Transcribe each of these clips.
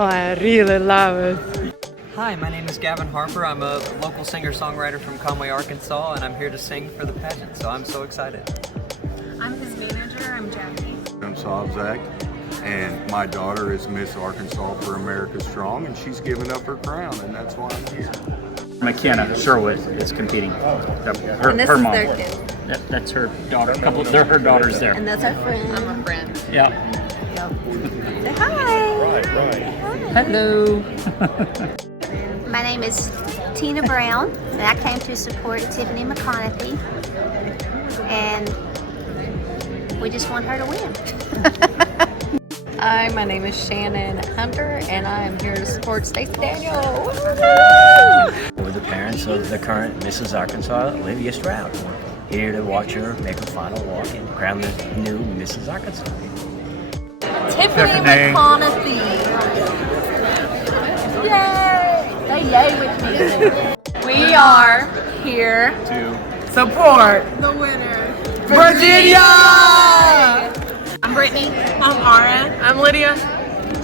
Oh, I really love it. Hi, my name is Gavin Harper. I'm a local singer-songwriter from Conway, Arkansas, and I'm here to sing for the pageant, so I'm so excited. I'm his manager. I'm Jackie. I'm Zach, and my daughter is Miss Arkansas for America Strong, and she's given up her crown, and that's why I'm here. McKenna Sherwood is competing. Her, And this her is mom. their kid. That's her daughter. They're her daughters there. And that's our friend. I'm a friend. Yeah. Say hi. Hello. My name is Tina Brown, and I came to support Tiffany McConathy, and we just want her to win. Hi, my name is Shannon Hunter, and I am here to support Stacey Daniel. We're the parents of the current Mrs. Arkansas, Olivia Stroud. Here to watch her make a final walk and crown the new Mrs. Arkansas. Tiffany McConathy. Yay! Say yay with me. We are here To Support the winner. Virginia! I'm Brittany. I'm Ara. I'm Lydia,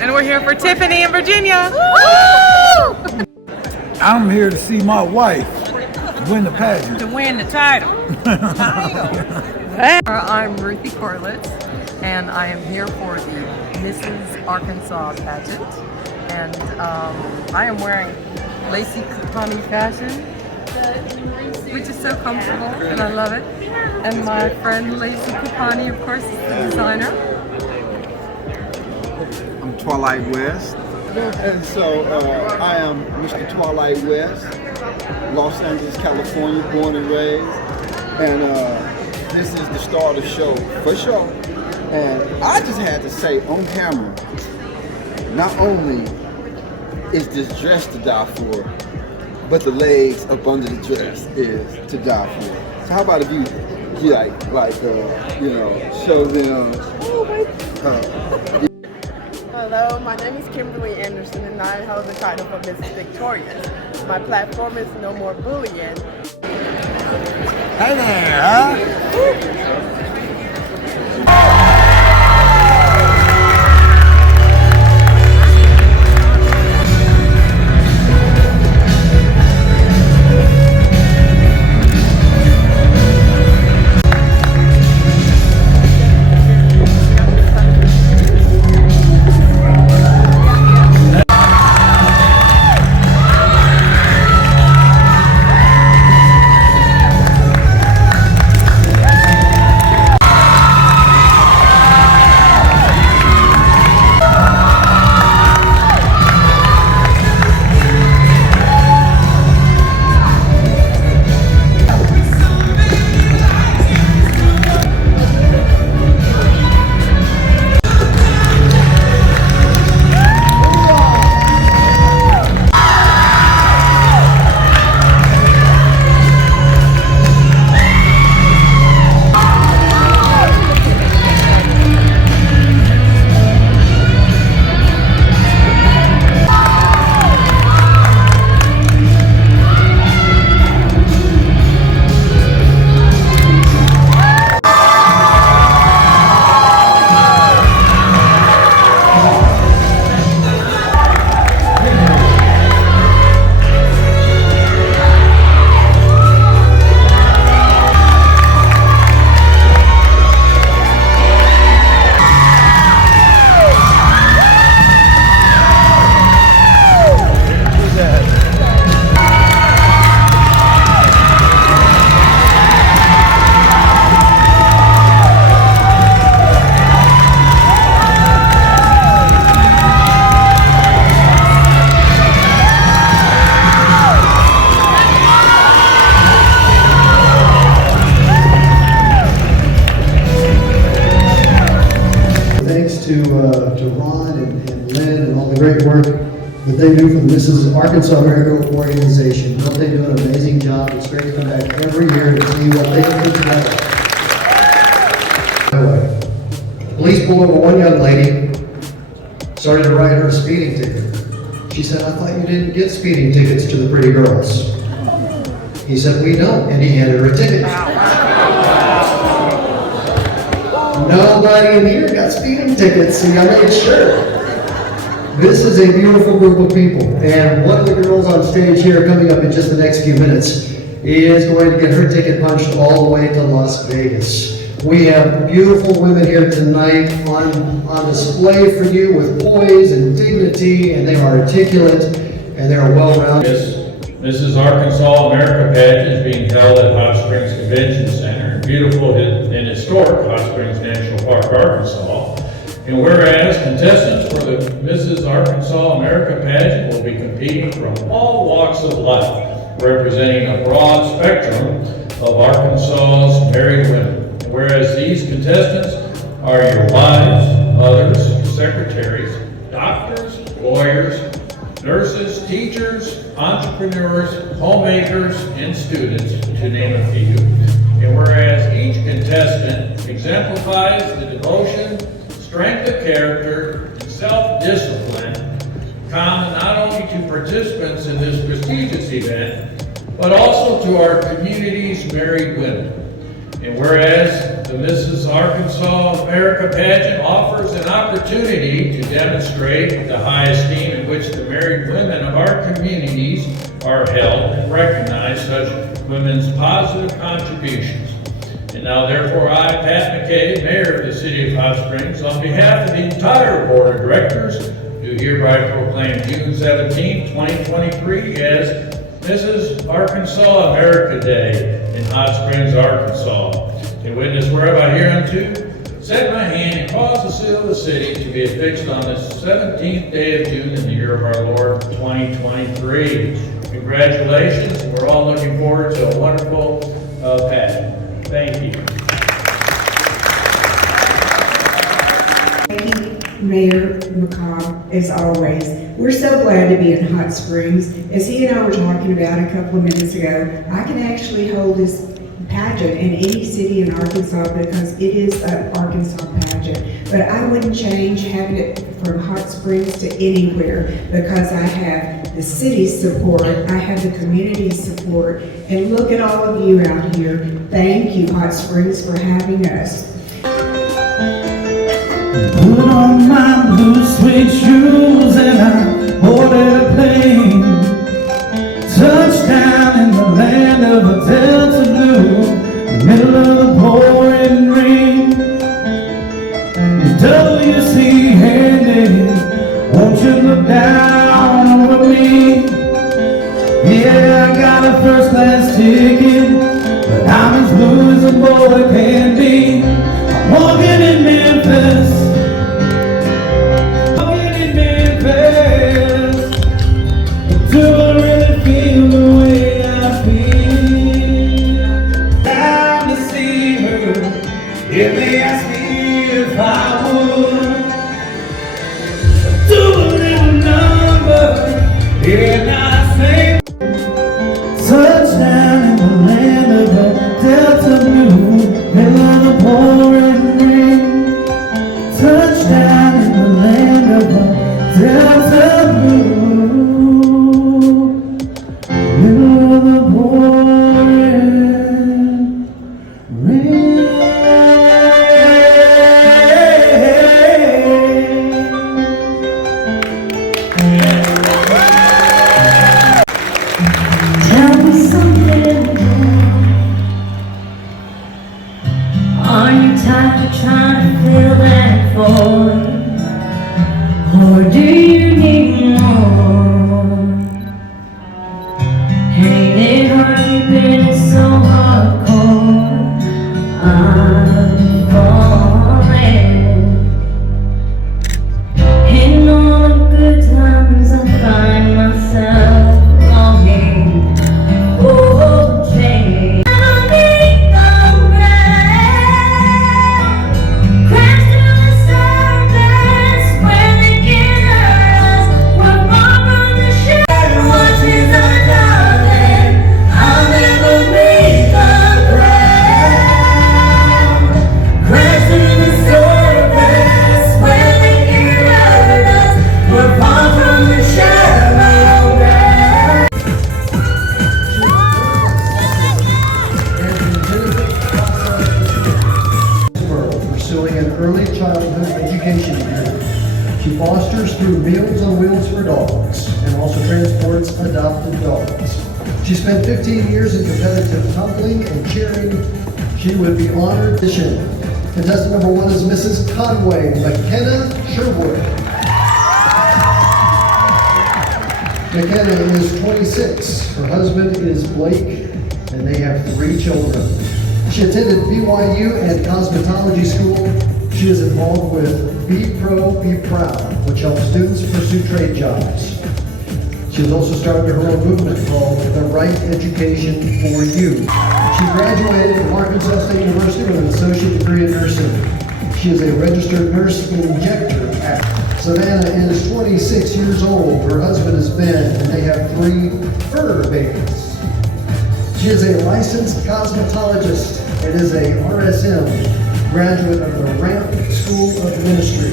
and we're here for Tiffany in Virginia. I'm here to see my wife win the pageant. To win the title. I'm Ruthie Corlitz, and I am here for the Mrs. Arkansas pageant. And I am wearing lacy Kapani fashion, which is so comfortable, and I love it. And my friend Lacy Kapani, of course, is the designer. I'm Twilight West, and so I am Mr. Twilight West, Los Angeles, California, born and raised, and this is the start of the show, for sure. And I just had to say on camera, not only is this dress to die for, but the legs up under the dress is to die for. So how about if you show them. Hello, my name is Kimberly Anderson, and I hold the title of Mrs. Victorious. My platform is No More Bullying. Hey there, huh? To Ron and Lynn and all the great work that they do for the Mrs. Arkansas America organization. Don't they do an amazing job? It's great to come back every year to see what they can put together. Police pulled over one young lady, started to write her a speeding ticket. She said, "I thought you didn't get speeding tickets to the pretty girls." He said, "We don't," and he handed her a ticket. Nobody in here got speeding tickets, and I made sure. This is a beautiful group of people, and one of the girls on stage here coming up in just the next few minutes is going to get her ticket punched all the way to Las Vegas. We have beautiful women here tonight on display for you with poise and dignity, and they are articulate and they are well-rounded. Mrs. Arkansas America Pageant is being held at Hot Springs Convention Center in beautiful and historic Hot Springs National Park, Arkansas. And whereas contestants for the Mrs. Arkansas America Pageant will be competing from all walks of life, representing a broad spectrum of Arkansas's married women. And whereas these contestants are your wives, mothers, secretaries, doctors, lawyers, nurses, teachers, entrepreneurs, homemakers, and students, to name a few. And whereas each contestant exemplifies the devotion, strength of character, and self-discipline common not only to participants in this prestigious event, but also to our community's married women. And whereas the Mrs. Arkansas America Pageant offers an opportunity to demonstrate the high esteem in which the married women of our communities are held and recognize such women's positive contributions. And now therefore I, Pat McKay, Mayor of the City of Hot Springs, on behalf of the entire Board of Directors, do hereby proclaim June 17, 2023 as Mrs. Arkansas America Day in Hot Springs, Arkansas. In witness whereof I hereunto set my hand and cause the seal of the city to be affixed on this 17th day of June in the year of our Lord 2023. Congratulations, and we're all looking forward to a wonderful pageant. Thank you. Thank you, Mayor McConathy, as always. We're so glad to be in Hot Springs. As he and I were talking about a couple of minutes ago, I can actually hold this pageant in any city in Arkansas because it is an Arkansas pageant. But I wouldn't change having it from Hot Springs to anywhere because I have the city's support, I have the community's support, and look at all of you out here. Thank you, Hot Springs, for having us. Put on my blue suede shoes and I boarded a plane. Touchdown in the land of a Delta blue, in the middle of the pouring rain. WC handed, won't you look down over me? Yeah, I got a first class ticket, but I'm as blue as a boy can be. I'm walking in Memphis. Do I really feel the way I feel? Time to see her, if they ask me if I would. Do a little number, and I say touchdown in the land of the Delta blue, middle of the pouring rain. Touchdown in the land of the Delta blue. She fosters through Meals on Wheels for Dogs and also transports adopted dogs. She spent 15 years in competitive tumbling and cheering. She would be honored this year. Contestant number 1 is Mrs. Conway McKenna Sherwood. McKenna is 26. Her husband is Blake, and they have 3 children. She attended BYU and cosmetology school. She is involved with Be Pro, Be Proud, which helps students pursue trade jobs. She has also started her own movement called The Right Education for You. She graduated from Arkansas State University with an associate degree in nursing. She is a registered nurse injector at Savannah and is 26 years old. Her husband is Ben, and they have 3 fur babies. She is a licensed cosmetologist and is a RSM, graduate of the Ramp School of Ministry.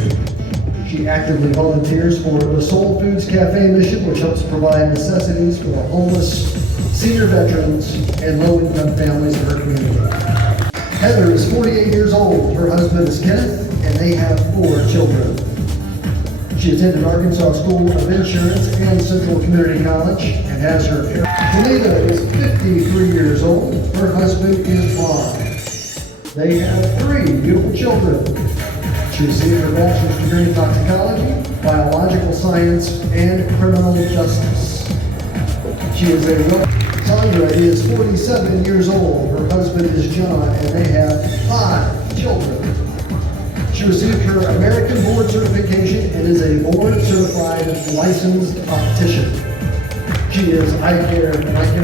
She actively volunteers for the Soul Foods Cafe mission, which helps provide necessities for the homeless, senior veterans, and low-income families in her community. Heather is 48 years old. Her husband is Kenneth, and they have 4 children. She attended Arkansas School of Insurance and Central Community College and has her hair. Janita is 53 years old. Her husband is Ron. They have 3 beautiful children. She received her bachelor's degree in toxicology, biological science, and criminal justice. She is a Sandra is 47 years old. Her husband is John, and they have 5 children. She received her American Board certification and is a board-certified licensed optician. She is eye care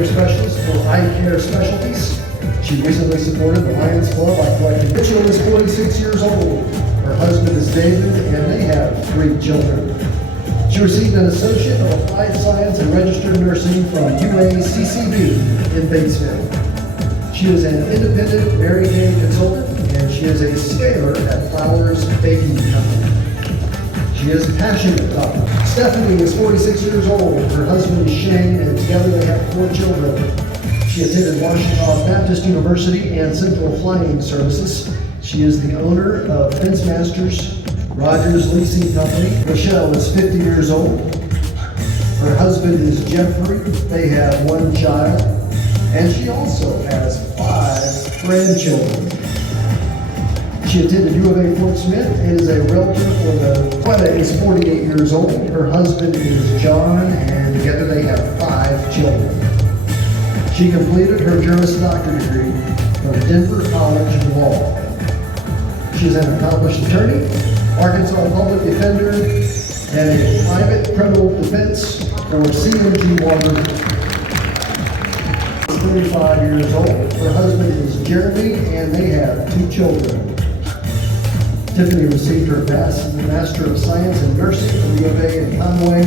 specialist for eye care specialties. She recently supported the Lions Club by collecting. Mitchell is 46 years old. Her husband is David, and they have 3 children. She received an Associate of Applied Science and Registered Nursing from UACCB in Batesville. She is an independent Mary Kay consultant, and she is a scaler at Flowers Baking Company. She is passionate about it. Stephanie is 46 years old. Her husband is Shane, and together they have 4 children. She attended Washington Baptist University and Central Flying Services. She is the owner of Fence Masters Rogers Leasing Company. Michelle is 50 years old. Her husband is Jeffrey. They have 1 child. And she also has 5 grandchildren. She attended U of A Fort Smith and is a realtor for the... Quetta is 48 years old. Her husband is John, and together they have 5 children. She completed her Juris Doctor degree from Denver College of Law. She is an accomplished attorney, Arkansas public defender, and a private criminal defense for CMG Water. She's 35 years old. Her husband is Jeremy, and they have 2 children. Tiffany received her Master of Science in Nursing from U of A in Conway.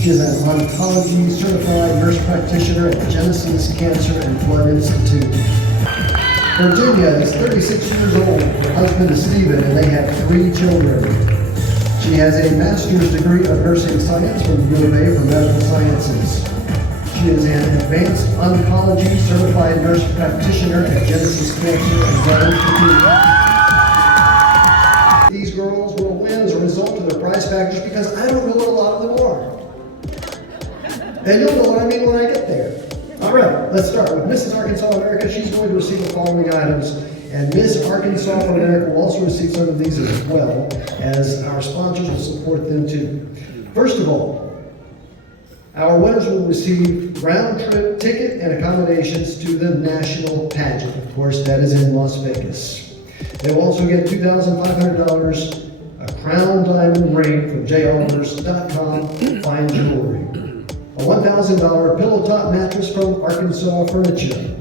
She is an oncology certified nurse practitioner at Genesis Cancer and Blood Institute. Virginia is 36 years old. Her husband is Stephen, and they have 3 children. She has a master's degree of nursing science from U of A for medical sciences. She is an advanced oncology certified nurse practitioner at Genesis Cancer and Blood Institute. These girls will win as a result of their prize packages because I don't know what a lot of them are. And you'll know what I mean when I get there. All right, let's start with Mrs. Arkansas America. She's going to receive the following items, and Miss Arkansas America will also receive some of these as well, as our sponsors will support them too. First of all, our winners will receive round-trip ticket and accommodations to the National Pageant. Of course, that is in Las Vegas. They will also get $2,500, a crown diamond ring from joliver's.com fine jewelry. A $1,000 pillow top mattress from Arkansas Furniture.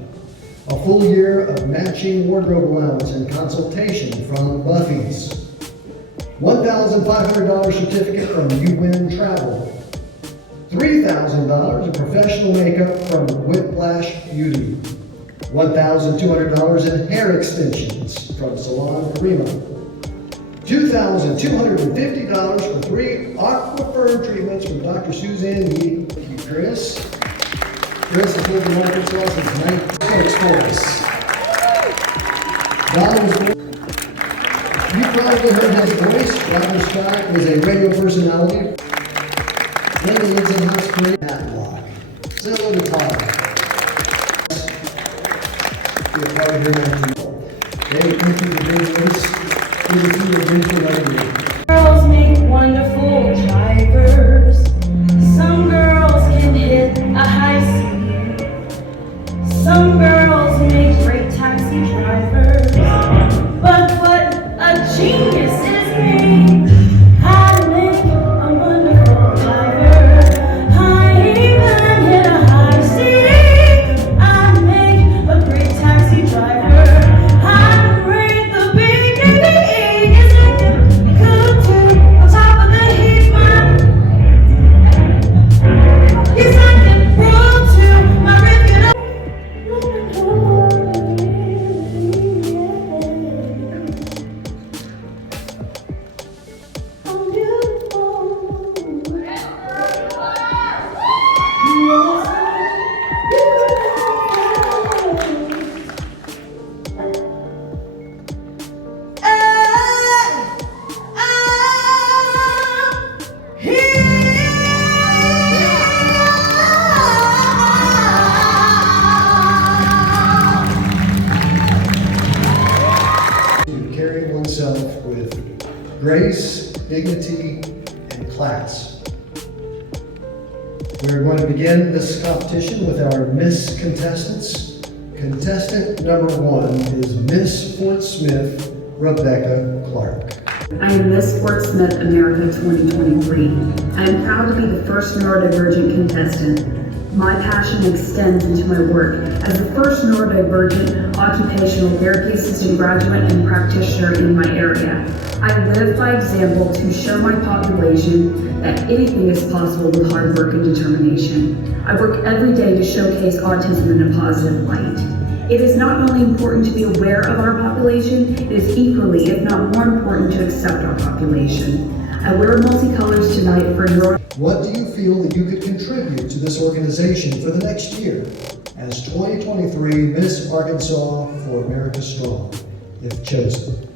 A full year of matching wardrobe allowance and consultation from Buffy's. $1,500 certificate from UWin Travel. $3,000 in professional makeup from Whiplash Beauty. $1,200 in hair extensions from Salon Primo. $2,250 for 3 Aquafirm treatments from Dr. Suzanne Yee. Thank you, Chris. Chris has lived in Arkansas since 1946. Donna was born. You probably probably heard his voice. Robert Scott is a radio personality. Then he lives in Hot Springs. Matlock. Say hello to Todd. You're part of your night. Hey, thank you for being with us. Good to see you. Beautiful lady. Girls make wonderful drivers. Some girls can hit a high C. Some girls make great taxi drivers. But what a genius is me. I make a wonderful driver. I even hit a high C. I make a great taxi driver. I rate the big and the egg is a good too. On top of the heat man. Yes, I can prove to my reputation. To carry oneself with grace, dignity, and class. We're going to begin this competition with our Miss Contestants. Contestant number 1 is Miss Fort Smith, Rebecca Clark. I am Miss Fort Smith America 2023. I am proud to be the first neurodivergent contestant. My passion extends into my work as the first neurodivergent occupational therapy assistant graduate and practitioner in my area. I live by example to show my population that anything is possible with hard work and determination. I work every day to showcase autism in a positive light. It is not only important to be aware of our population, it is equally, if not more important, to accept our population. I wear multicolors tonight for your... What do you feel that you could contribute to this organization for the next year as 2023 Miss Arkansas for America Strong, if chosen?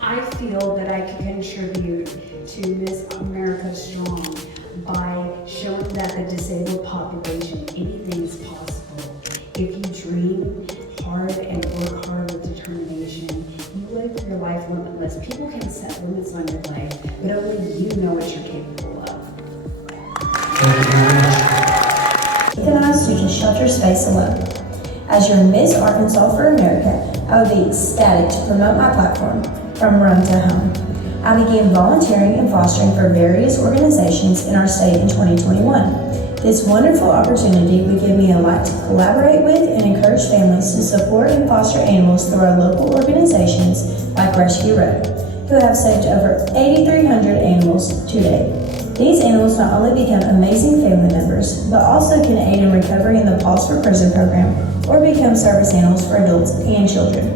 I feel that I can contribute to Miss America Strong by showing that the disabled population, anything is possible. If you dream hard and work hard with determination, you live your life limitless. People can set limits on your life, but only you know what you're capable of. Organized to just shelter space alone. As your Miss Arkansas for America, I would be ecstatic to promote my platform from Rome to Home. I began volunteering and fostering for various organizations in our state in 2021. This wonderful opportunity would give me a lot to collaborate with and encourage families to support and foster animals through our local organizations like Rescue Road, who have saved over 8,300 animals to date. These animals not only become amazing family members, but also can aid in recovery in the Pause for Prison program or become service animals for adults and children.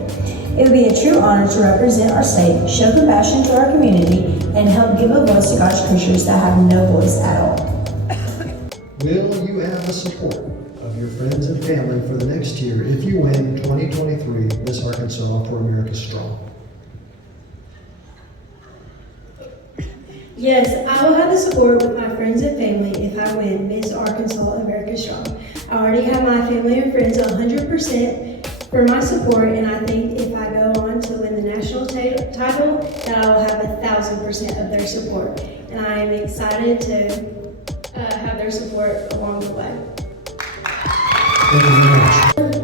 It would be a true honor to represent our state, show compassion to our community, and help give a voice to God's creatures that have no voice at all. Will you have the support of your friends and family for the next year if you win 2023 Miss Arkansas for America Strong? Yes, I will have the support with my friends and family if I win Miss Arkansas America Strong. I already have my family and friends 100% for my support, and I think if I go on to win the national title, that I will have 1,000% of their support. And I am excited to have their support along the way.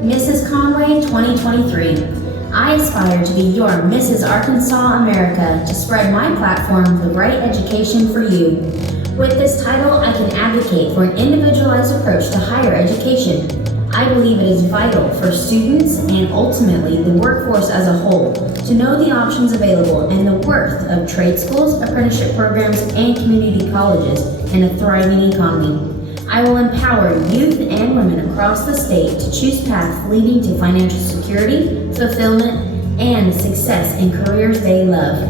Mrs. Conway 2023. I aspire to be your Mrs. Arkansas America to spread my platform the right education for you. With this title, I can advocate for an individualized approach to higher education. I believe it is vital for students and ultimately the workforce as a whole to know the options available and the worth of trade schools, apprenticeship programs, and community colleges in a thriving economy. I will empower youth and women across the state to choose paths leading to financial security, fulfillment, and success in careers they love.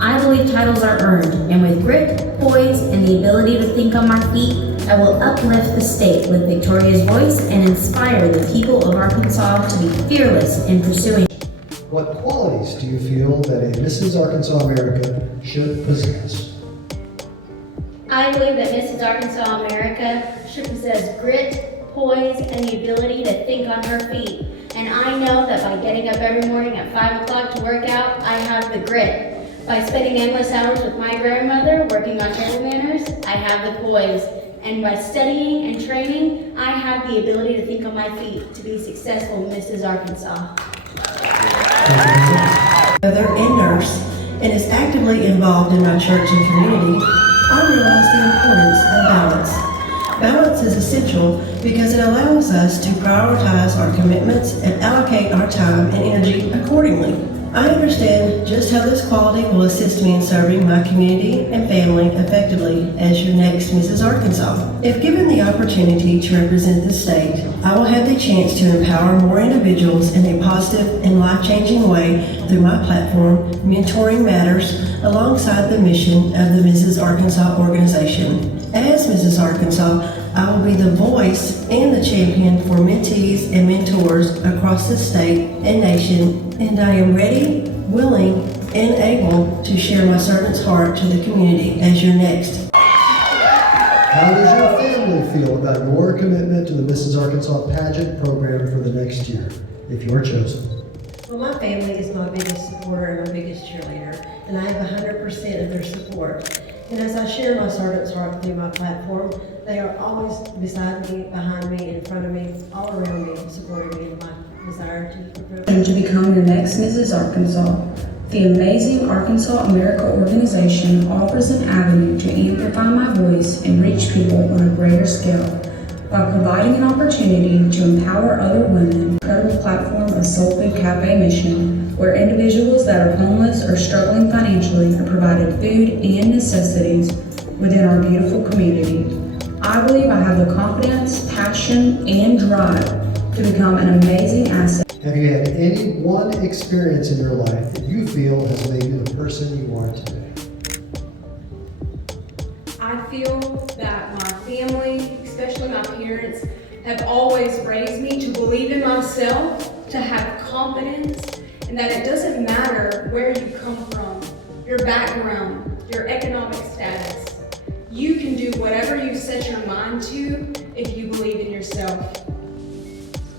I believe titles are earned, and with grit, poise, and the ability to think on my feet, I will uplift the state with Victoria's voice and inspire the people of Arkansas to be fearless in pursuing. What qualities do you feel that a Mrs. Arkansas America should possess? I believe that Mrs. Arkansas America should possess grit, poise, and the ability to think on her feet. And I know that by getting up every morning at 5 o'clock to work out, I have the grit. By spending endless hours with my grandmother working on table manners, I have the poise. And by studying and training, I have the ability to think on my feet to be successful Mrs. Arkansas. Mother and nurse, and is actively involved in my church and community, I realize the importance of balance. Balance is essential because it allows us to prioritize our commitments and allocate our time and energy accordingly. I understand just how this quality will assist me in serving my community and family effectively as your next Mrs. Arkansas. If given the opportunity to represent the state, I will have the chance to empower more individuals in a positive and life-changing way through my platform, Mentoring Matters, alongside the mission of the Mrs. Arkansas organization. As Mrs. Arkansas, I will be the voice and the champion for mentees and mentors across the state and nation, and I am ready, willing, and able to share my servant's heart to the community as your next. How does your family feel about your commitment to the Mrs. Arkansas Pageant program for the next year, if you're chosen? Well, my family is my biggest supporter and my biggest cheerleader, and I have 100% of their support. And as I share my servant's heart through my platform, they are always beside me, behind me, in front of me, all around me, supporting me in my desire to become your next Mrs. Arkansas. The amazing Arkansas America organization offers an avenue to amplify my voice and reach people on a greater scale by providing an opportunity to empower other women. Incredible platform of Soul Food Cafe mission, where individuals that are homeless or struggling financially are provided food and necessities within our beautiful community. I believe I have the confidence, passion, and drive to become an amazing asset. Have you had any one experience in your life that you feel has made you the person you are today? I feel that my family, especially my parents, have always raised me to believe in myself, to have confidence, and that it doesn't matter where you come from, your background, your economic status. You can do whatever you set your mind to if you believe in yourself.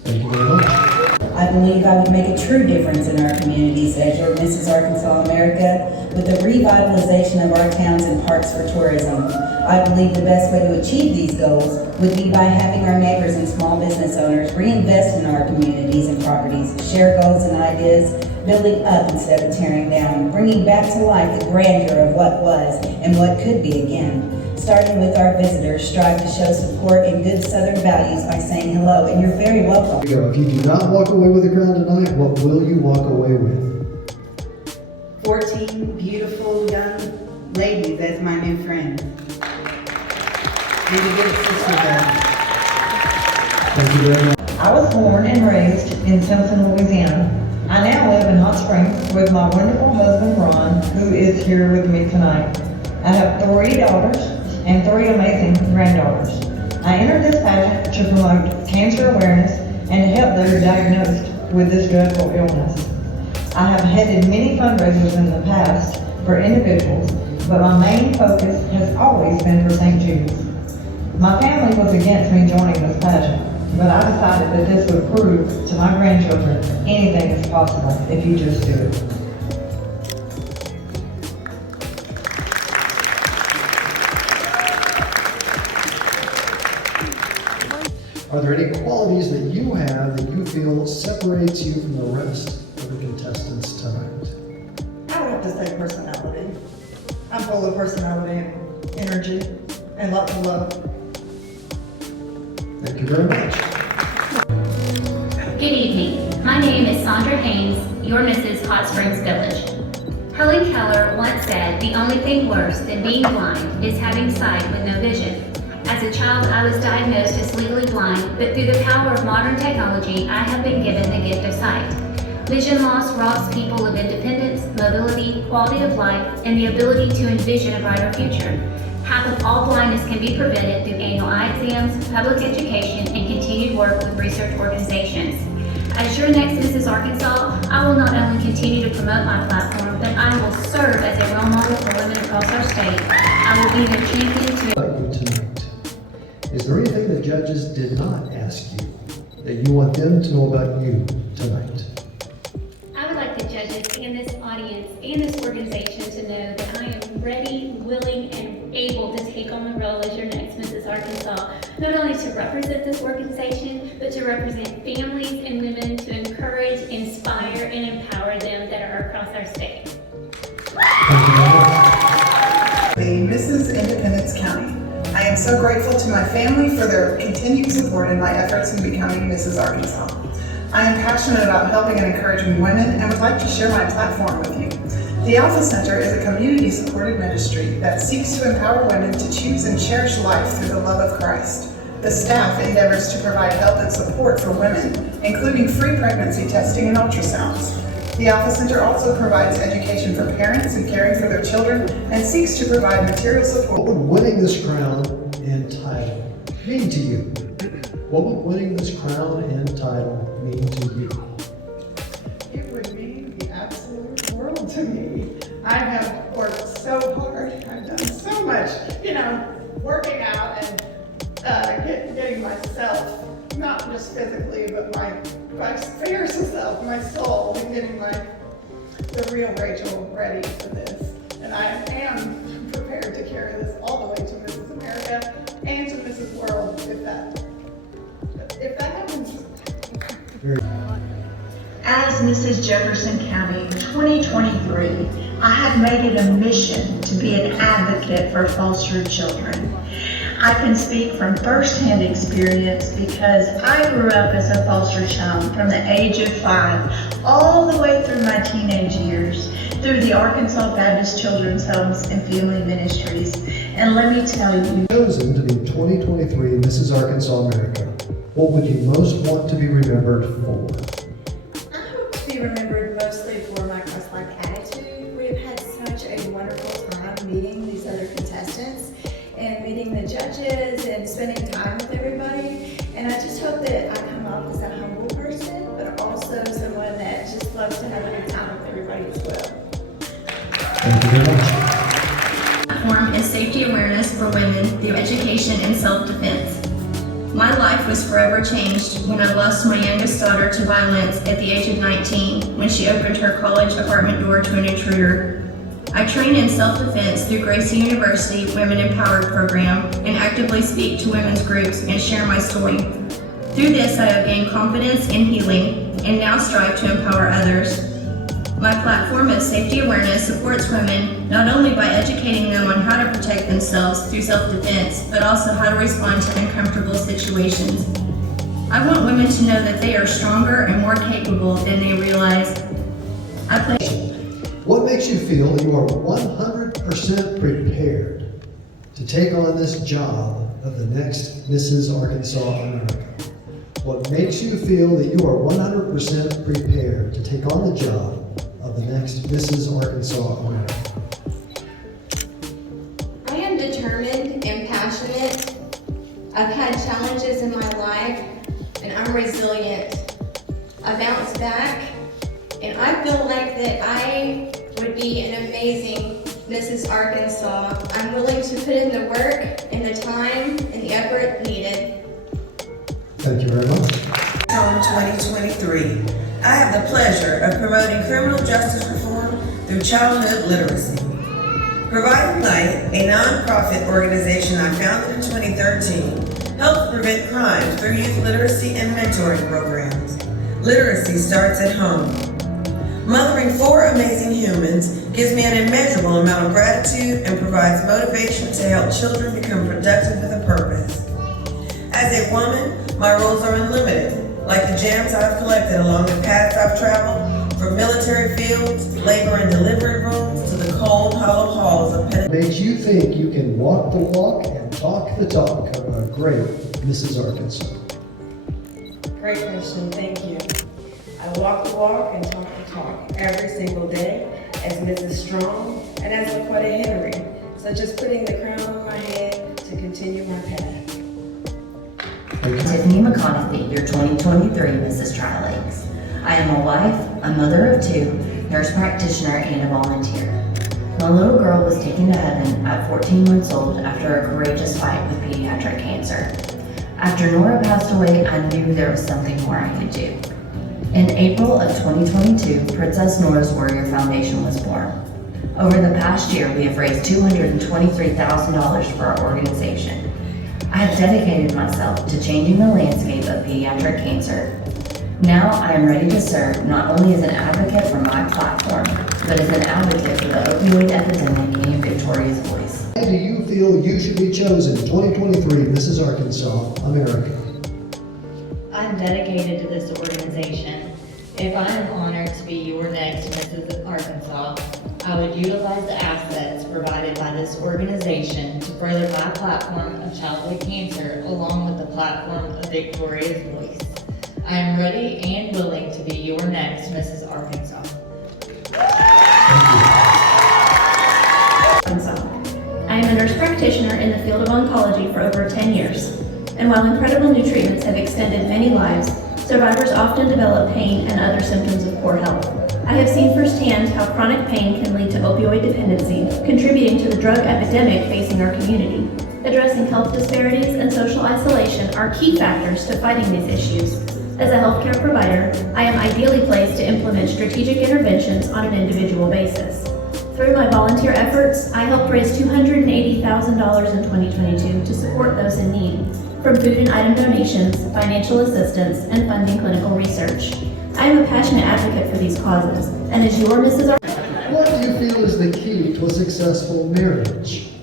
Thank you very much. I believe I would make a true difference in our communities as your Mrs. Arkansas America with the revitalization of our towns and parks for tourism. I believe the best way to achieve these goals would be by having our neighbors and small business owners reinvest in our communities and properties, share goals and ideas, building up instead of tearing down, bringing back to life the grandeur of what was and what could be again. Starting with our visitors, strive to show support and good Southern values by saying hello, and you're very welcome. If you do not walk away with a crown tonight, what will you walk away with? 14 beautiful young ladies as my new friends. And a good sister there. Thank you very much. I was born and raised in Simpson, Louisiana. I now live in Hot Springs with my wonderful husband, Ron, who is here with me tonight. I have 3 daughters and 3 amazing granddaughters. I entered this pageant to promote cancer awareness and to help those diagnosed with this dreadful illness. I have headed many fundraisers in the past for individuals, but my main focus has always been for St. Jude's. My family was against me joining this pageant, but I decided that this would prove to my grandchildren anything is possible if you just do it. Are there any qualities that you have that you feel separates you from the rest of the contestants tonight? I would have to say personality. I'm full of personality and energy and lots of love. Thank you very much. Good evening. My name is Sandra Haynes, your Mrs. Hot Springs Village. Helen Keller once said, "The only thing worse than being blind is having sight with no vision." As a child, I was diagnosed as legally blind, but through the power of modern technology, I have been given the gift of sight. Vision loss robs people of independence, mobility, quality of life, and the ability to envision a brighter future. Half of all blindness can be prevented through annual eye exams, public education, and continued work with research organizations. As your next Mrs. Arkansas, I will not only continue to promote my platform, but I will serve as a role model for women across our state. I will be their champion to... About you tonight. Is there anything the judges did not ask you that you want them to know about you tonight? I would like the judges and this audience and this organization to know that I am ready, willing, and able to take on the role as your next Mrs. Arkansas, not only to represent this organization, but to represent families and women, to encourage, inspire, and empower them that are across our state. The Mrs. Independence County. I am so grateful to my family for their continued support in my efforts in becoming Mrs. Arkansas. I am passionate about helping and encouraging women and would like to share my platform with you. The Alpha Center is a community-supported ministry that seeks to empower women to choose and cherish life through the love of Christ. The staff endeavors to provide help and support for women, including free pregnancy testing and ultrasounds. The Alpha Center also provides education for parents in caring for their children and seeks to provide material support. What would winning this crown and title mean to you? What would winning this crown and title mean to you? It would mean the absolute world to me. I have worked so hard. I've done so much, working out and getting myself, not just physically, but my spiritual self, my soul, and getting the real Rachel ready for this. And I am prepared to carry this all the way to Mrs. America and to Mrs. World if that happens. As Mrs. Jefferson County 2023, I have made it a mission to be an advocate for foster children. I can speak from firsthand experience because I grew up as a foster child from the age of 5 all the way through my teenage years through the Arkansas Baptist Children's Homes and Family Ministries. And let me tell you, Chosen to be 2023 Mrs. Arkansas America, what would you most want to be remembered for? I hope to be remembered mostly for my Christ-like attitude. We've had such a wonderful time meeting these other contestants and meeting the judges and spending time with everybody. And I just hope that I come off as a humble person, but also someone that just loves to have a good time with everybody as well. Thank you very much. Platform is safety awareness for women through education and self-defense. My life was forever changed when I lost my youngest daughter to violence at the age of 19 when she opened her college apartment door to an intruder. I train in self-defense through Gracie University Women Empowered program and actively speak to women's groups and share my story. Through this, I have gained confidence and healing and now strive to empower others. My platform of safety awareness supports women not only by educating them on how to protect themselves through self-defense, but also how to respond to uncomfortable situations. I want women to know that they are stronger and more capable than they realize. What makes you feel that you are 100% prepared to take on this job of the next Mrs. Arkansas America? What makes you feel that you are 100% prepared to take on the job of the next Mrs. Arkansas America? I am determined and passionate. I've had challenges in my life and I'm resilient. I bounce back and I feel like that I would be an amazing Mrs. Arkansas. I'm willing to put in the work and the time and the effort needed. Thank you very much. Home 2023. I have the pleasure of promoting criminal justice reform through childhood literacy. Providing Light, a non-profit organization I founded in 2013, helps prevent crime through youth literacy and mentoring programs. Literacy starts at home. Mothering 4 amazing humans gives me an immeasurable amount of gratitude and provides motivation to help children become productive with a purpose. As a woman, my roles are unlimited. Like the gems I've collected along the paths I've traveled, from military fields, labor and delivery rooms, to the cold, hollow halls of penitentiary. Makes you think you can walk the walk and talk the talk of a great Mrs. Arkansas? Great question, thank you. I walk the walk and talk the talk every single day as Mrs. Strong and as LaQuetta Henry, such as putting the crown on my head to continue my path. Tiffany McConathy, your 2023 Mrs. Tri-Lakes. I am a wife, a mother of two, nurse practitioner, and a volunteer. My little girl was taken to heaven at 14 months old after a courageous fight with pediatric cancer. After Nora passed away, I knew there was something more I could do. In April of 2022, Princess Nora's Warrior Foundation was born. Over the past year, we have raised $223,000 for our organization. I have dedicated myself to changing the landscape of pediatric cancer. Now I am ready to serve not only as an advocate for my platform, but as an advocate for the opioid epidemic and Victoria's voice. Why do you feel you should be chosen 2023 Mrs. Arkansas America? I'm dedicated to this organization. If I am honored to be your next Mrs. Arkansas, I would utilize the assets provided by this organization to further my platform of childhood cancer along with the platform of Victoria's voice. I am ready and willing to be your next Mrs. Arkansas. I am a nurse practitioner in the field of oncology for over 10 years. And while incredible new treatments have extended many lives, survivors often develop pain and other symptoms of poor health. I have seen firsthand how chronic pain can lead to opioid dependency, contributing to the drug epidemic facing our community. Addressing health disparities and social isolation are key factors to fighting these issues. As a healthcare provider, I am ideally placed to implement strategic interventions on an individual basis. Through my volunteer efforts, I helped raise $280,000 in 2022 to support those in need, from food and item donations, financial assistance, and funding clinical research. I am a passionate advocate for these causes, and as your Mrs. What do you feel is the key to a successful marriage?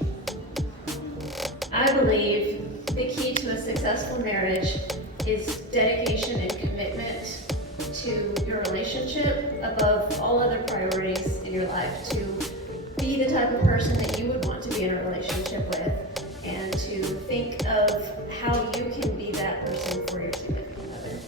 I believe the key to a successful marriage is dedication and commitment to your relationship above all other priorities in your life, to be the type of person that you would want to be in a relationship with, and to think of how you can be that person for your significant other.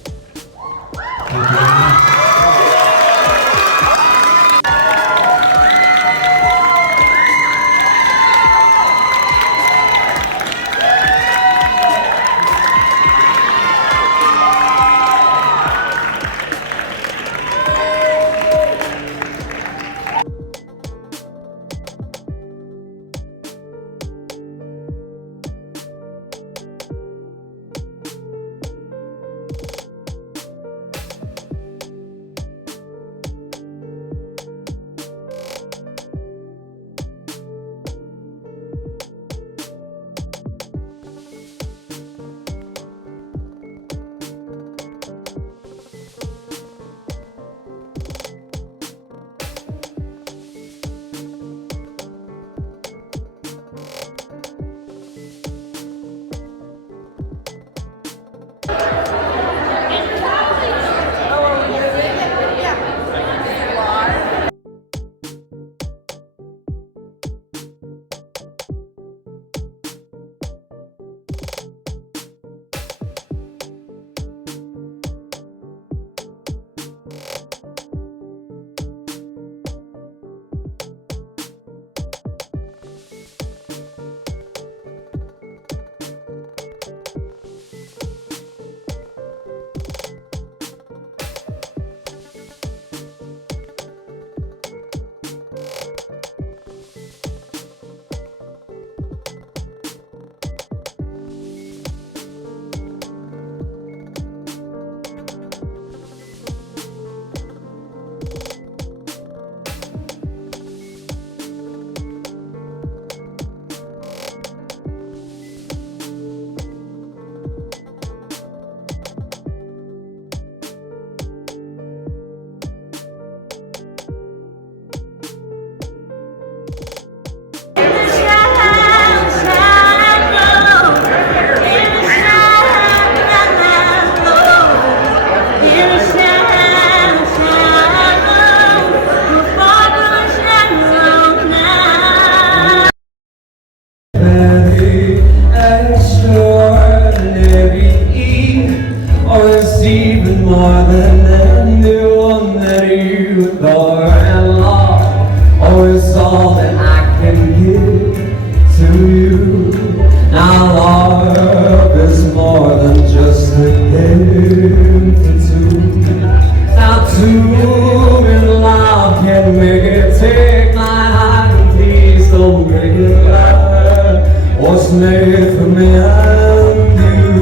was made for me and you.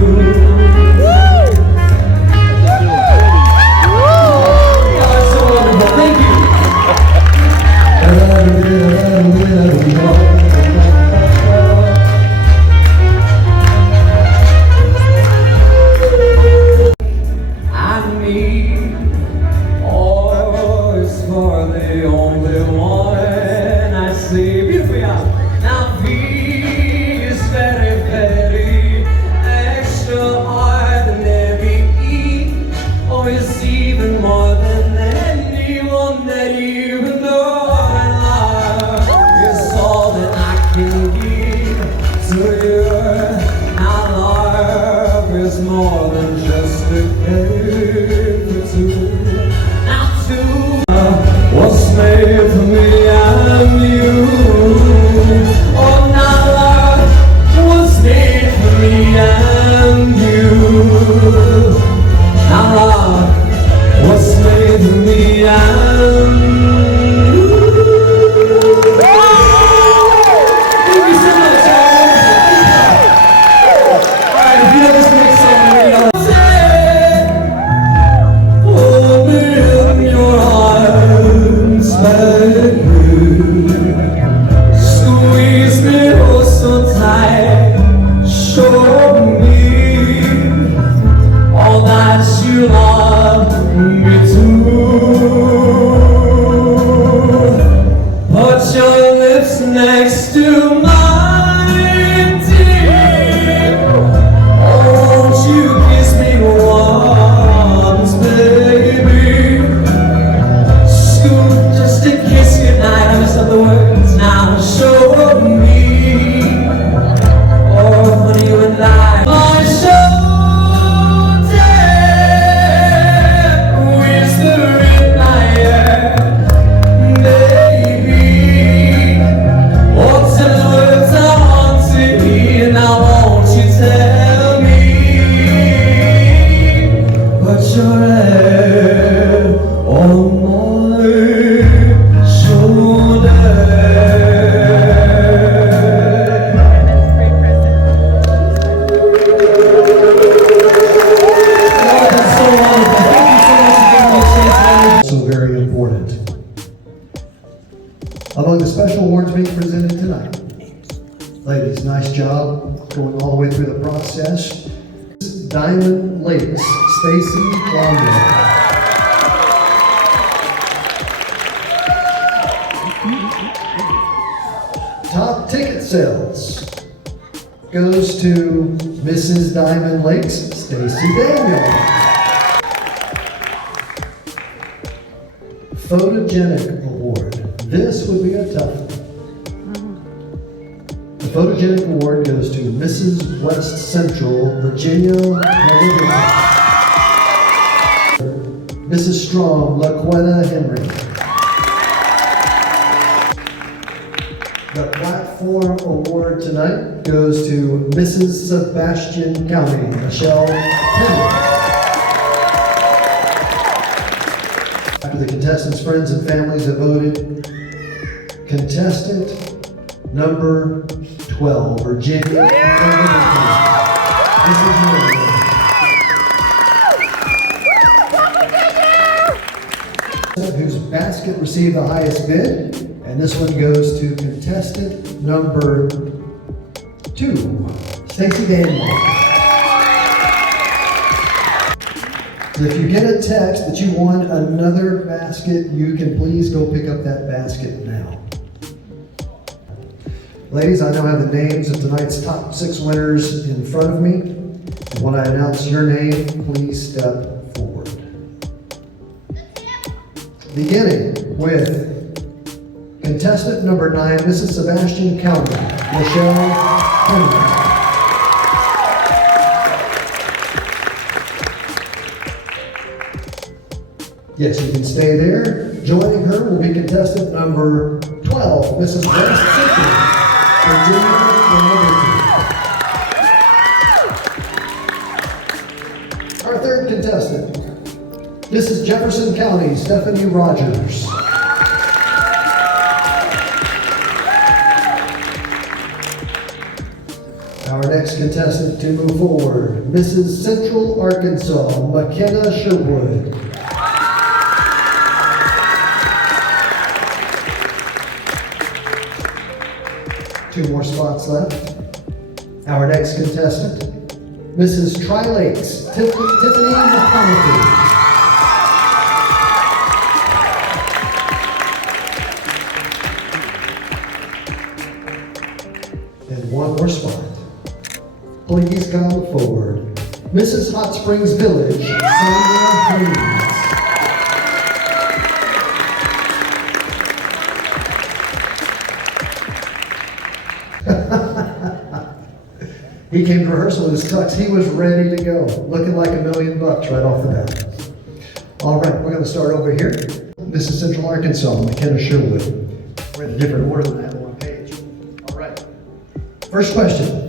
Y'all so wonderful, thank you. I need always for the only one I see. Beautiful, y'all. Now V is very, very extraordinary. Oh, it's even more than anyone that you know. It's all that I can give to you. Now love is more than just a game for two. Now two was made for me and you. Oh, now love was made for me and you. Now love was made for me and you. Thank you so much. Alright, if you know this next song, maybe y'all hold me in your arms, baby. Squeeze me oh so tight. Show me all that you love me to. Put your lips next to mine, dear. Oh, won't you kiss me once, baby? Scoot, just a kiss goodnight. I messed up the words. Now show me, oh, honey, you and I. My shoulder, whisper in my ear, baby. Oh, tell the words I want to hear. Now won't you tell me? Put your head on my shoulder. Also very important. Among the special awards being presented tonight, ladies, nice job going all the way through the process. Diamond Lakes, Stacy Longdale. Top ticket sales goes to Mrs. Diamond Lakes, Stacy Daniel. Photogenic Award. This would be a tough one. The Photogenic Award goes to Mrs. West Central, Virginia, Laliberte. Mrs. Strong, LaQuetta Henry. The Platform Award tonight goes to Mrs. Sebastian County, Michelle Henry. After the contestants' friends and families have voted, contestant number 12, Virginia. Whose basket received the highest bid, and this one goes to contestant number 2, Stacy Daniel. If you get a text that you won another basket, you can please go pick up that basket now. Ladies, I now have the names of tonight's top 6 winners in front of me. And when I announce your name, please step forward. Beginning with contestant number 9, Mrs. Sebastian County, Michelle Henry. Yes, you can stay there. Joining her will be contestant number 12, Mrs. West Central, Virginia. Our third contestant, this is Jefferson County, Stephanie Rogers. Our next contestant to move forward, Mrs. Central Arkansas, McKenna Sherwood. Two more spots left. Our next contestant, Mrs. Tri-Lakes, Tiffany McConathy. And one more spot. Please come forward. Mrs. Hot Springs Village, Sandra Haynes. He came to rehearsal in his tux. He was ready to go, looking like $1,000,000 right off the bat. All right, we're going to start over here. Mrs. Central Arkansas, McKenna Sherwood. We're in a different order than that on one page. All right. First question.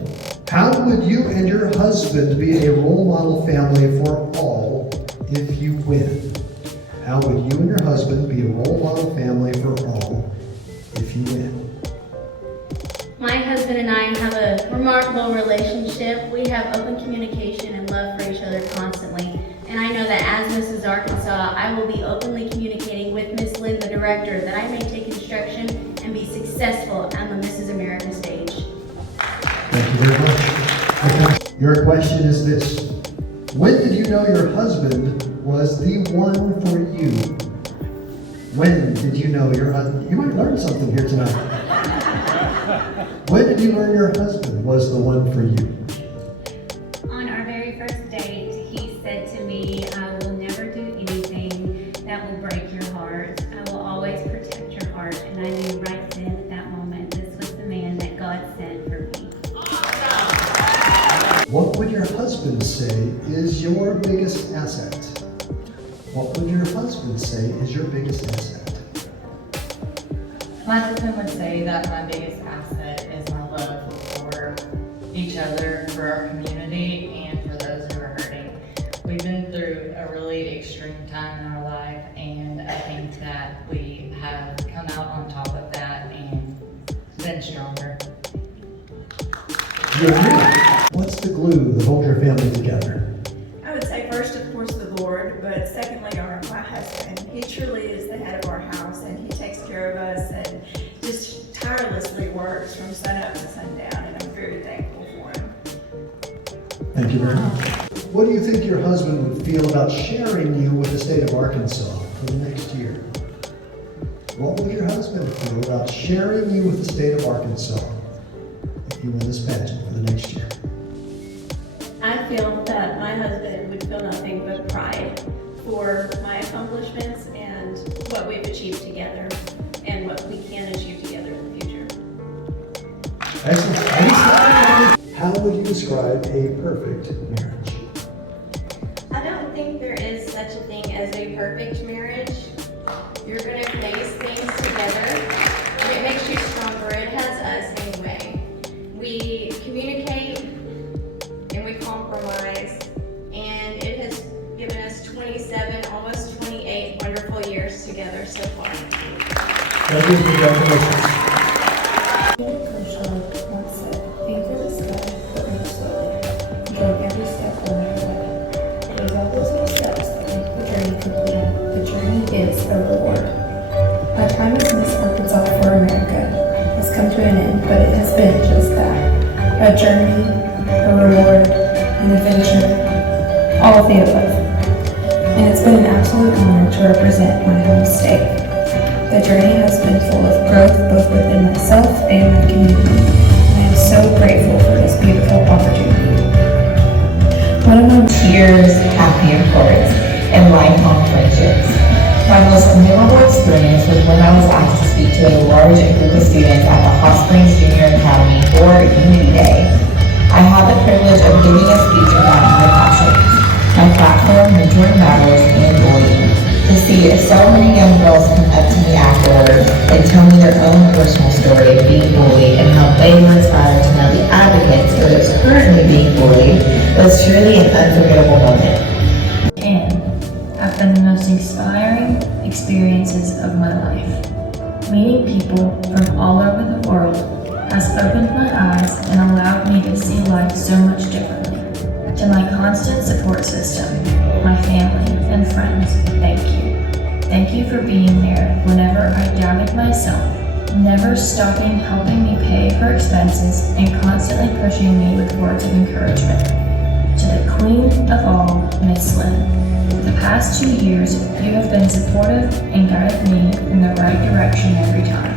How would you and your husband be a role model family for all if you win? How would you and your husband be a role model family for all if you win? My husband and I have a remarkable relationship. We have open communication and love for each other constantly. And I know that as Mrs. Arkansas, I will be openly communicating with Miss Lynn, the director, that I may take instruction and be successful on the Mrs. America stage. Thank you very much. Your question is this. When did you know your husband was the one for you? When did you know your husband? You might learn something here tonight. When did you learn your husband was the one for you? On our very first date, he said to me, I will never do anything that will break your heart. I will always protect your heart. And I knew right then at that moment, this was the man that God sent for me. What would your husband say is your biggest asset? What would your husband say is your biggest asset? My husband would say that my biggest asset is my love for each other, for our community, and for those who are hurting. We've been through a really extreme time in our life, and I think that we have come out on top of that and been stronger. What's the glue that holds your family together? I would say first, of course, the Lord, but secondly, my husband. He truly is the head of our house, and he takes care of us and just tirelessly works from sun up to sundown, and I'm very thankful for him. Thank you very much. What do you think your husband would feel about sharing you with the state of Arkansas for the next year? What would your husband feel about sharing you with the state of Arkansas if you win this pageant for the next year? I feel that my husband would feel nothing but pride for my accomplishments and what we've achieved together and what we can achieve together in the future. Excellent. How would you describe a perfect marriage? I don't think there is such a thing as a perfect marriage. You're going to face things together, and it makes you stronger. It has us anyway. We communicate and we compromise, and it has given us 27, almost 28 wonderful years together so far. Thank you. Congratulations. A reward. My time as Miss Arkansas for America has come to an end, but it has been just that. A journey, a reward, an adventure, all of the above. And it's been an absolute honor to represent my home state. The journey has been full of growth both within myself and my community, and I am so grateful for this beautiful opportunity. One of my tears, happy accords, and lifelong friendships. My most memorable experience was when I was asked to speak to a large group of students at the Hot Springs Junior Academy for Unity Day. I had the privilege of giving a speech about my passions, my platform, mentoring matters, and bullying. To see so many young girls come up to me afterwards and tell me their own personal story of being bullied and how they were inspired to know the advocates for those currently being bullied was truly an unforgettable moment. Have been the most inspiring experiences of my life. Meeting people from all over the world has opened my eyes and allowed me to see life so much differently. To my constant support system, my family and friends, thank you. Thank you for being there whenever I doubted myself, never stopping helping me pay for expenses and constantly pushing me with words of encouragement. To the queen of all, Miss Lynn. For the past 2 years, you have been supportive and guided me in the right direction every time.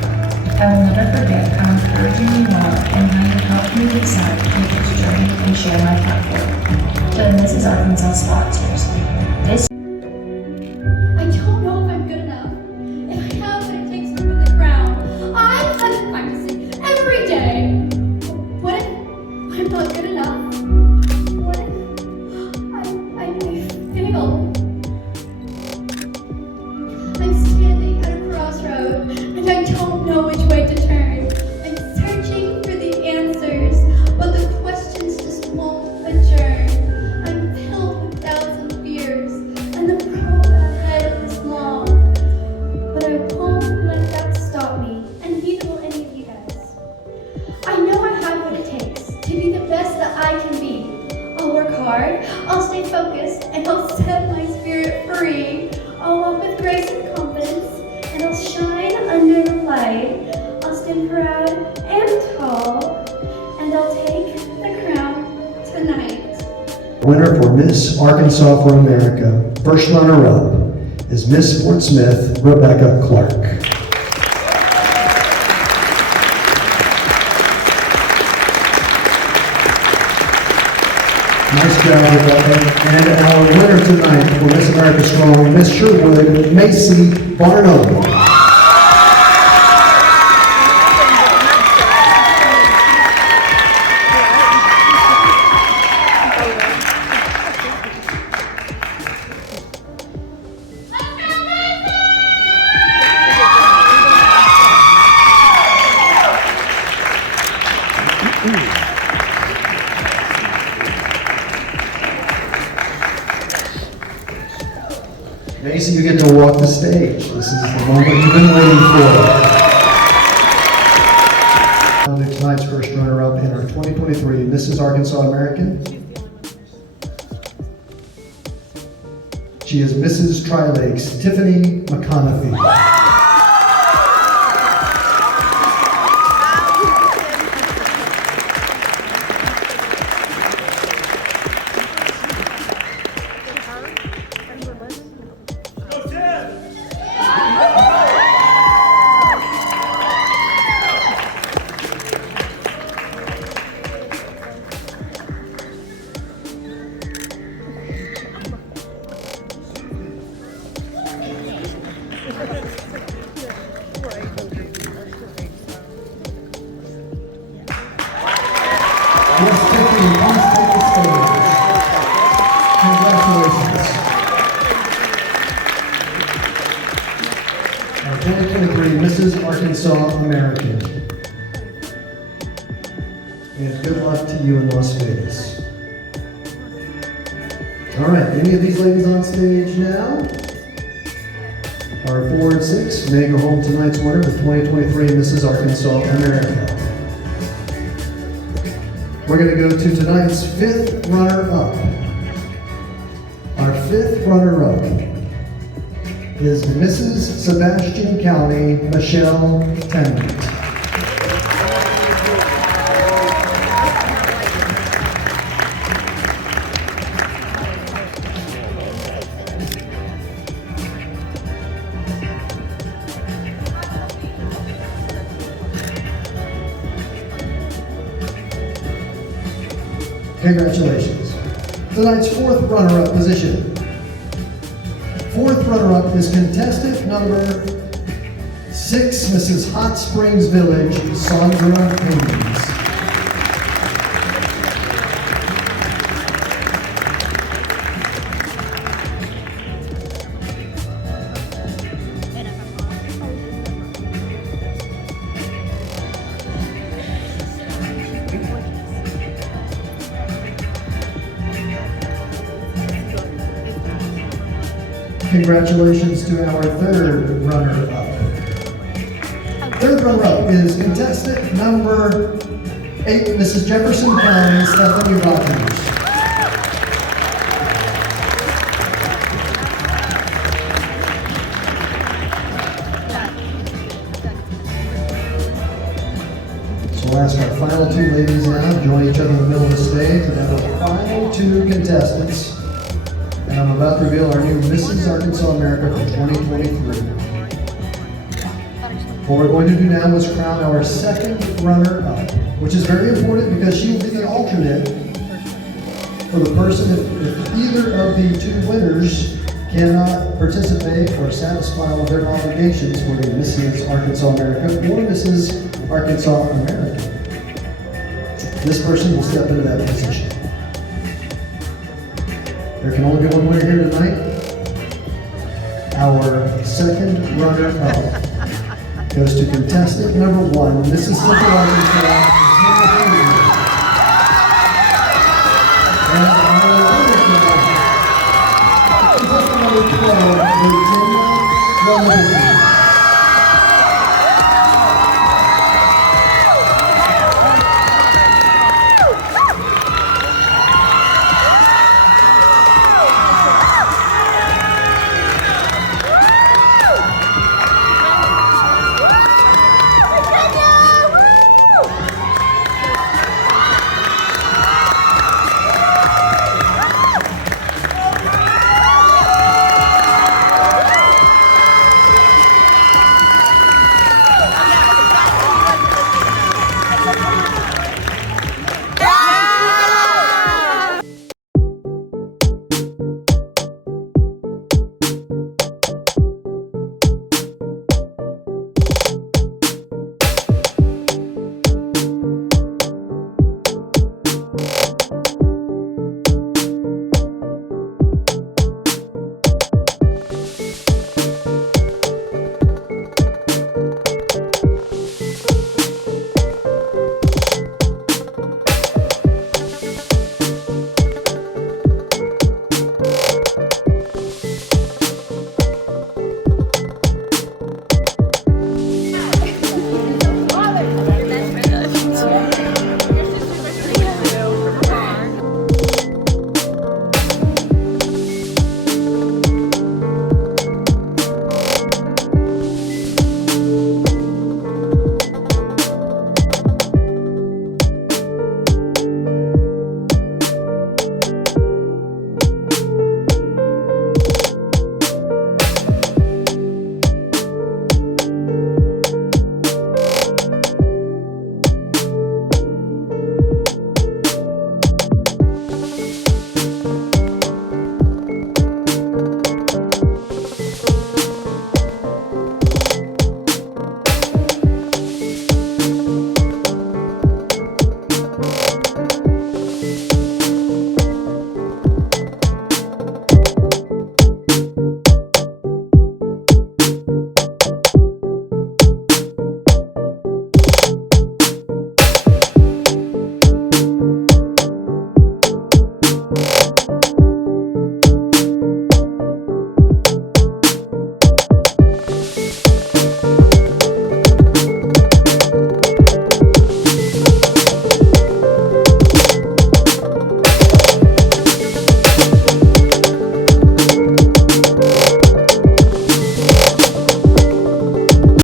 I will never forget how encouraging you are and how you helped me decide to take this journey and share my platform. To the Mrs. Arkansas sponsors, this I don't know if I'm good enough, if I have what it takes to win the crown. I have been practicing every day. What if I'm not good enough? What if I fail? I'm standing at a crossroad and I don't know which way to turn. I'm searching for the answers, but the questions just won't adjourn. I'm filled with doubts and fears, and the road ahead is long. But I won't let that stop me, and neither will any of you guys. I know I have what it takes to be the best that I can be. I'll work hard, I'll stay focused, and I'll set my spirit free. I'll walk with grace and confidence, and I'll shine under the light. I'll stand proud and tall, and I'll take the crown tonight. Winner for Miss Arkansas for America, first runner-up, is Miss Fort Smith, Rebecca Clark. Nice job, Rebecca. And our winner tonight for Miss America Strong, Miss Sherwood, Macey Barnum. Macey, you get to walk the stage. This is the moment you've been waiting for. Tonight's first runner-up in our 2023 Mrs. Arkansas American. She is Mrs. Tri-Lakes, Tiffany McConathy. Our 2023 Mrs. Arkansas American. And good luck to you in Las Vegas. All right, any of these ladies on stage now? Our 4 and 6 may go home tonight's winner with 2023 Mrs. Arkansas America. We're going to go to tonight's 5th runner-up. Our 5th runner-up is Mrs. Sebastian County, Michelle Tennant. Congratulations. Tonight's 4th runner-up position. 4th runner-up is contestant number 6, Mrs. Hot Springs Village, Sandra Haynes. Congratulations to our 3rd runner-up. 3rd runner-up is contestant number 8, Mrs. Jefferson County, Stephanie Rogers. So we'll ask our final 2 ladies now to join each other in the middle of the stage. We have our final 2 contestants. And I'm about to reveal our new Mrs. Arkansas America for 2023. What we're going to do now is crown our second runner-up, which is very important because she will be the alternate for the person if either of the 2 winners cannot participate or satisfy all their obligations for the Mrs. Arkansas America or Mrs. Arkansas America. This person will step into that position. There can only be one winner here tonight. Our second runner-up goes to contestant number 1, Mississippi, Arkansas. And our contestant number 12, Virginia, Laliberte.